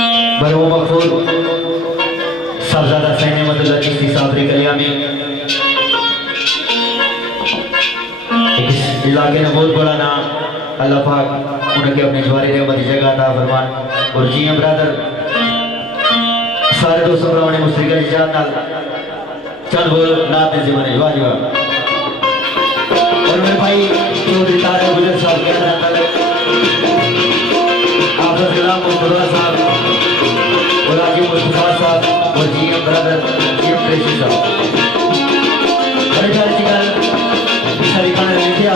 मरहूम मकबूल साहबजादा सैन अहमदुल्लाह चिश्ती साबरी कल्याणी इस इलाके ने बहुत बड़ा नाम अल्लाह पाक उनके अपने जवारी रहमत जगह अता फरमान और जी ब्रदर सारे दोस्तों भरावां ने मुस्तिका इजाद नाल चल बोल नात दे जीवन वाजिबा और मेरे भाई चौधरी तारे गुजर साहब के अंदर आप सलाम मुस्तफा साहब और आजी मुस्तफा साहब और जी ब्रदर जी प्रेसी साहब बड़े प्यारे जी गल सारी खाने लिखिया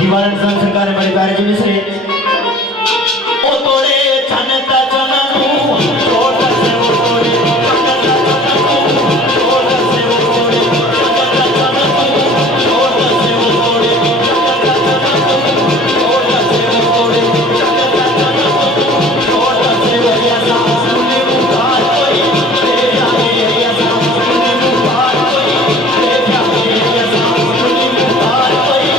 दीवान सरकार ने बड़े प्यारे जी मिसरे ओ तोड़े छनता चनू छोड़ से वो तोड़े छनता चनू छोड़ से वो तोड़े छनता चनू छोड़ से वो तोड़े छनता चनू छोड़ से वो तोड़े छनता चनू छोड़ से वो ऐसा सुने मुबार कोई तेरा ये ऐसा सुने मुबार कोई तेरा ये ऐसा सुने मुबार कोई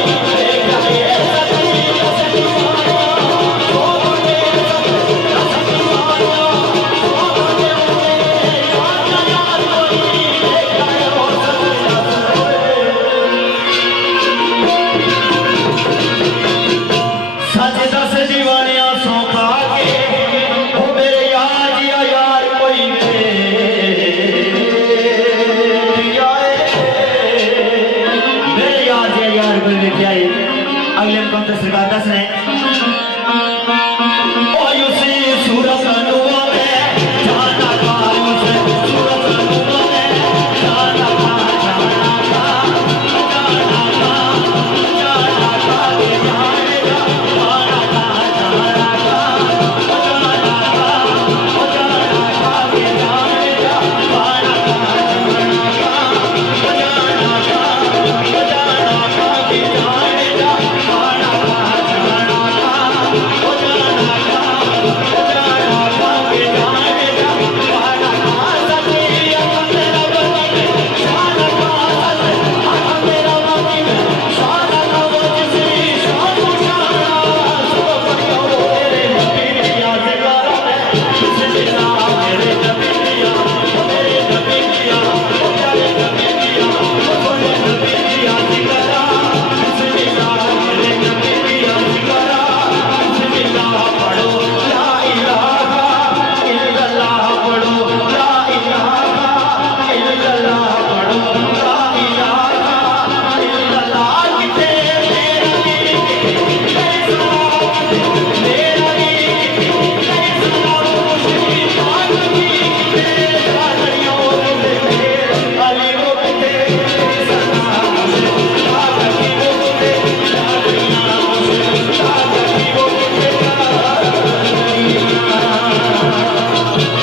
अगले सरकार दस